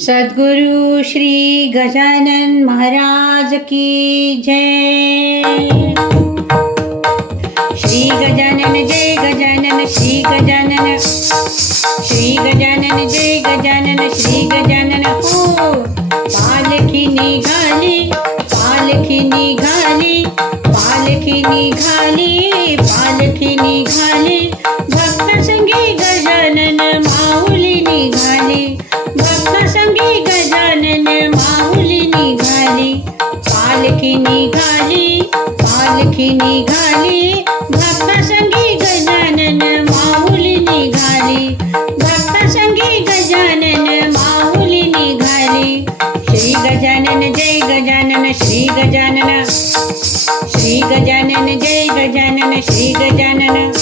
सद्गुरु श्री गजानन महाराज की जय। श्री गजानन जय गजानन, श्री गजानन श्री गजानन जय पालखी निघाली पालखी निघाली भक्त संगी गजानन माऊली निघाली भक्त संगी गजानन माऊली निघाली. श्री गजानन जय गजानन, श्री गजानन श्री गजानन जय गजानन, श्री गजानन.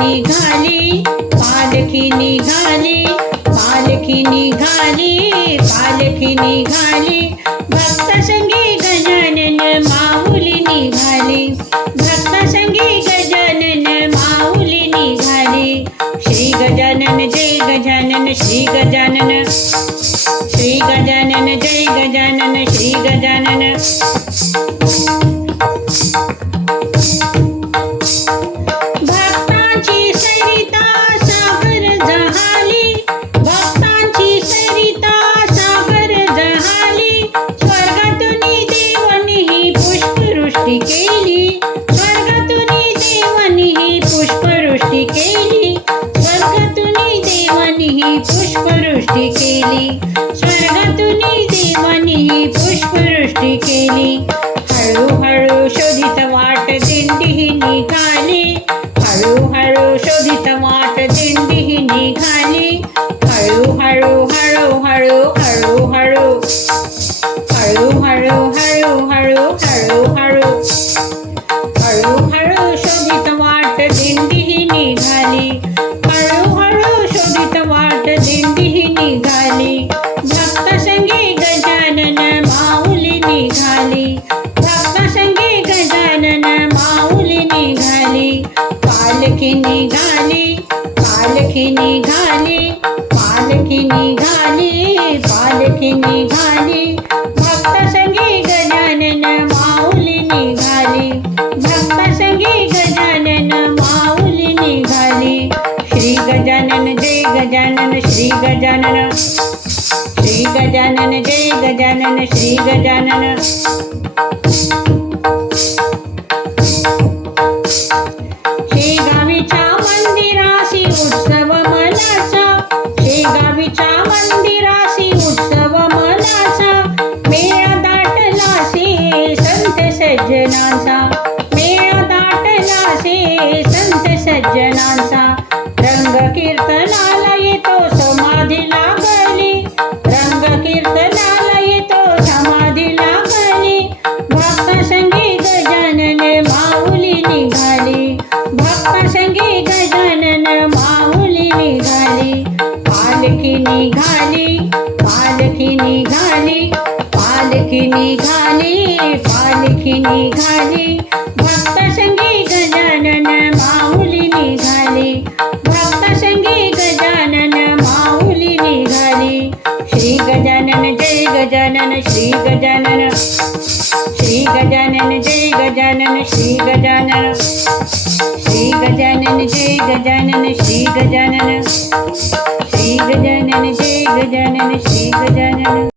निघाली, पालखी निघाली पालखी निघाली पालखी निघाली. भक्त संगी गजानन माऊली निघाली. भक्त संगी गजानन माऊली निघाली. श्री गजानन जय गजानन, श्री गजानन. श्री गजानन जय गजानन, श्री गजानन. पुष्पवृष्टी केली स्वर्गातून देवानी पुष्पवृष्टी केली हळूहळू शोधित वाट दिंडी निघाली. निघाली पालखी निघाली पालखी निघाली. भक्त संगी गजानन माऊली निघाली. भक्त संगी गजानन माऊली निघाली. श्री गजानन जय गजानन श्री गजानन. श्री गजानन जय गजानन श्री गजानन. सज्जनांचा रंग कीर्तनाला येतो समाधी लागली. रंग लागली. भक्त संगी गजानन माऊली निघाली. भक्त संगी गजानन माऊली निघाली. पालखी निघाली पालखी निघाली पालखी निघाली पालखी निघाली. भक्त संगी श्री गजानन जय गजानन श्री गजानन श्री गजानन जय गजानन श्री गजानन श्री गजानन जय गजानन श्री गजानन श्री गजानन जय गजानन श्री गजानन